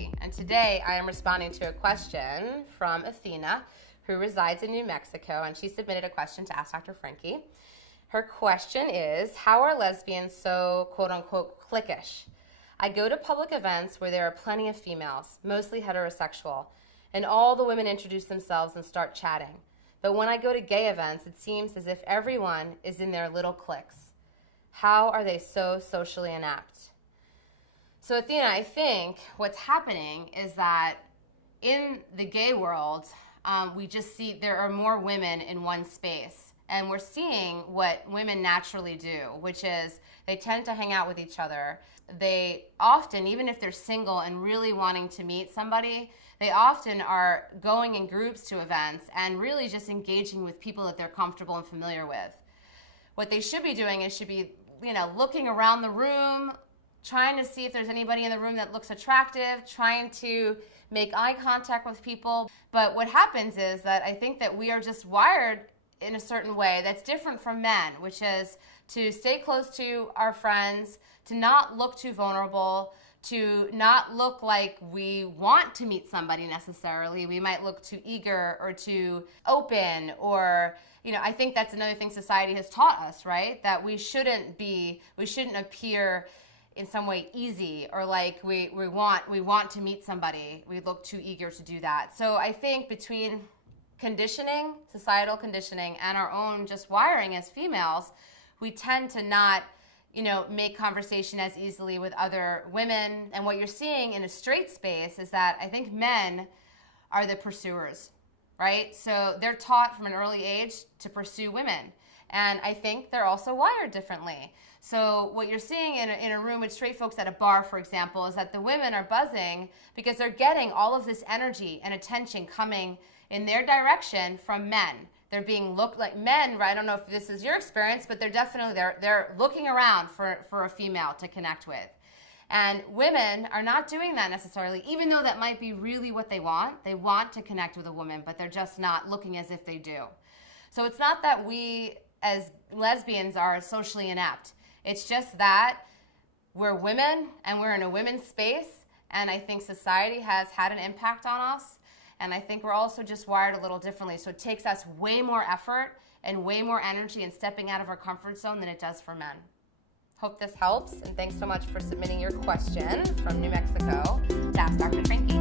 Frankie, and today I am responding to a question from Athena, who resides in New Mexico, and she submitted a question to ask Dr. Frankie. Her question is, how are lesbians so quote-unquote clique-ish? I go to public events where there are plenty of females, mostly heterosexual, and all the women introduce themselves and start chatting. But when I go to gay events, it seems as if everyone is in their little cliques. How are they so socially inept? So Athena, I think what's happening is that in the gay world, we just see there are more women in one space. And we're seeing what women naturally do, which is they tend to hang out with each other. They often, even if they're single and really wanting to meet somebody, they often are going in groups to events and really just engaging with people that they're comfortable and familiar with. What they should be doing is looking around the room, trying to see if there's anybody in the room that looks attractive, trying to make eye contact with people. But what happens is that I think that we are just wired in a certain way that's different from men, which is to stay close to our friends, to not look too vulnerable, to not look like we want to meet somebody necessarily. We might look too eager or too open, or I think that's another thing society has taught us, right? That we shouldn't appear in some way easy, or like we want to meet somebody. We look too eager to do that. So I think between conditioning, societal conditioning, and our own just wiring as females, we tend to not make conversation as easily with other women. And what you're seeing in a straight space is that I think men are the pursuers, right? So they're taught from an early age to pursue women. And I think they're also wired differently. So what you're seeing in a room with straight folks at a bar, for example, is that the women are buzzing because they're getting all of this energy and attention coming in their direction from men. They're being looked like men, right? I don't know if this is your experience, but they're looking around for a female to connect with. And women are not doing that necessarily, even though that might be really what they want. They want to connect with a woman, but they're just not looking as if they do. So it's not that we as lesbians are socially inept. It's just that we're women and we're in a women's space, and I think society has had an impact on us. And I think we're also just wired a little differently. So it takes us way more effort and way more energy in stepping out of our comfort zone than it does for men. Hope this helps, and thanks so much for submitting your question from New Mexico to Ask Dr. Frankie.